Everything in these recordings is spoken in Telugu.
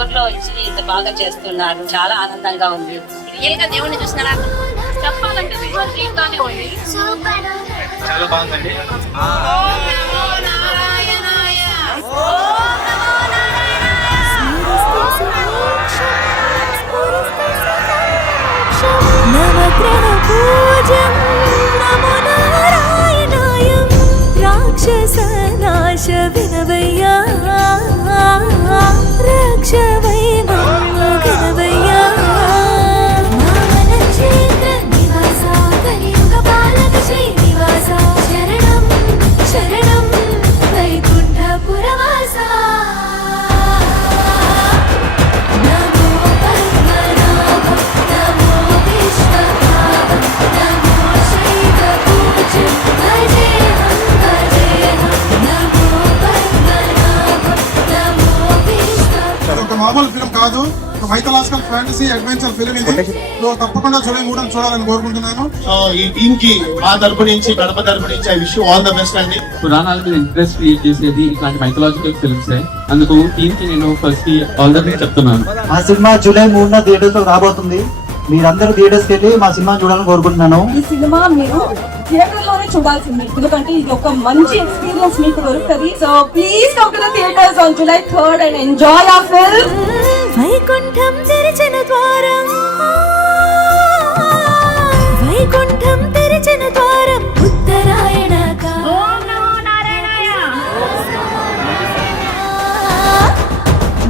ఊర్లో వచ్చి ఇంత బాగా చేస్తున్నారు. చాలా ఆనందంగా ఉంది. రియల్ గా దేవుణ్ణి చూసినారా? చెప్పాలంటే చాలా బాగుందండి. నవగ్రహ పూజం నమో నారాయణాయ రాక్షస నాశ వినవయ్యా రక్షవై మమ్మ ఘనవయ్యా మానక్షేత్ర నివాస కలియుగ పాలక శ్రీనివాస శరణం శరణం వైకుంఠ పురవాస మామూలు ఫిల్మ్ కాదు, మైథలాజికల్ ఫ్యాంటసీ అడ్వెంచర్ ఫిల్మ్ ఇది. తప్పకుండా చూడాలని కోరుకుంటున్నాను. సో ఈ టీమ్ కి మా తరపు నుంచి గడప తరపు నుంచి I wish you all the best అండి. పురాణాలకు ఇంట్రెస్ట్ క్రియేట్ చేసేది ఇట్లాంటి మైథలాజికల్ ఫిల్మ్స్. అందుకు టీమ్ కి నేను ఫస్ట్ ఆల్ ద బెస్ట్ చెప్తున్నాను. మా సినిమా జూలై 3న థియేటర్స్ లో రాబోతుంది. మీరందరూ థియేటర్స్ కి వెళ్ళి మా సినిమా చూడాలని కోరుకుంటున్నాను. ఈ సినిమా మీరు థియేటర్ లోనే చూడాల్సింది, ఎందుకంటే ఇది ఒక మంచి ఎక్స్పీరియన్స్ మీకు దొరుకుతుంది. So please come to the theatres on July 3rd and enjoy our film. Vaikuntham తెరిచిన ద్వారం వైకుంఠం తెరిచిన ద్వారం ఉత్తరాయణ ఓం నమో నారాయణాయ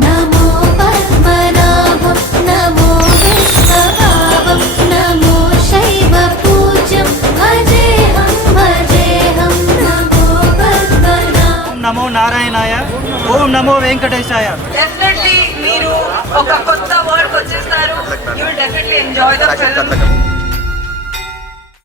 నమో పద్మనాభం నమో విష్ణుభావం నమో శైవ పూజ్యం భజేహం భజేహం నమో పద్మనాభం నమో నారాయణాయ ఓం నమో వెంకటేశాయ. Definitely మీరు ఒక కొత్త వర్డ్ వచ్చేస్తారు. You will definitely enjoy the film.